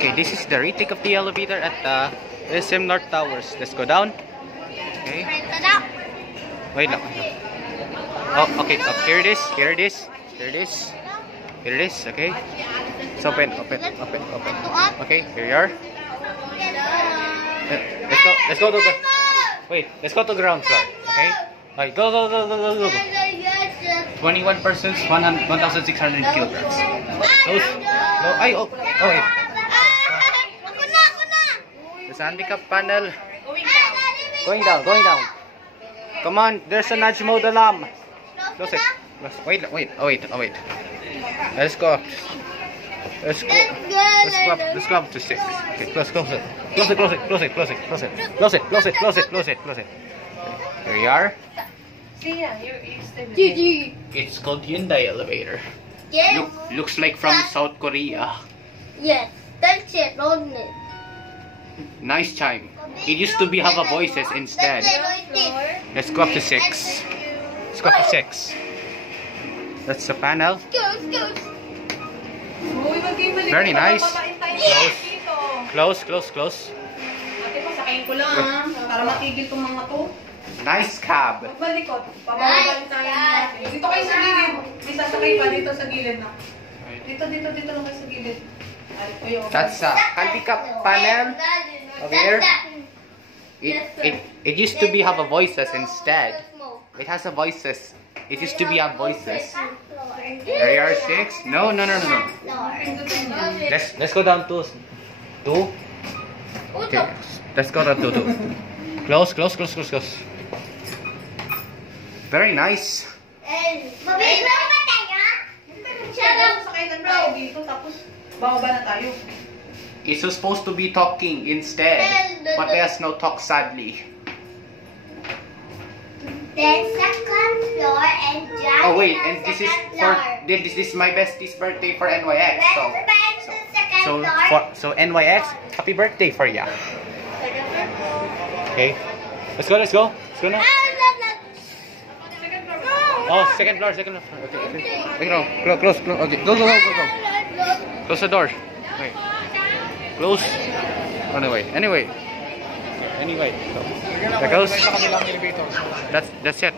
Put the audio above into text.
Okay, this is the retake of the elevator at the SM North Towers. Let's go down. Okay. Wait lang. Oh, okay. Oh, here it is. Here it is. Here it is. Here it is. Okay. It's open. Open. Open. Open. Okay. Here you are. Let's go. Let's go to the. Wait. Let's go to the ground floor. Okay. Alright. Go. Go. Go. Go. Go. Go. 21 persons. 1,600 kilograms. Close. No. Ay. Oh. Oh. Wait. There's a handicap panel. Going down. Going down. Come on. There's a nudge mode alarm. Close it. Wait. Wait. Oh wait. Oh wait. Let's go. Let's go. Let's go up to 6. Okay. Close. Close it. Close it. Close it. Close it. Close it. Close it. Close it. Close it. Close it. Close it. Close it. Here we are. It's called Hyundai elevator. Yes. Looks like from South Korea. Yes. That's it, don't it? Nice chime. It used to be have a voices instead. Let's go up to 6. Let's go up to 6. That's the panel. Very nice. Close. Close. Close. Ate po, sakayin ko lang para matigil tong mga to. Nice cab. Magbalikot. Pababalik tayo. Dito kayo sa gilid. May sasakay pa dito sa gilid na. Dito lang kayo sa gilid. That's a handicap panel over here. It used to be have a voices instead. It has a voices. It used to be have voices. There you are 6. No. Let's go down to 2. Okay. Let's go down to 2. Close. Very nice. It's supposed to be talking instead, but there's no talk, sadly. Then second floor and just Oh wait, and this is my bestie's birthday for NYX. So NYX, happy birthday for ya. Okay, let's go now. Oh, second floor. Okay. Close. Okay, go. Close the door. Wait. Close. Anyway. So, there goes. That's it.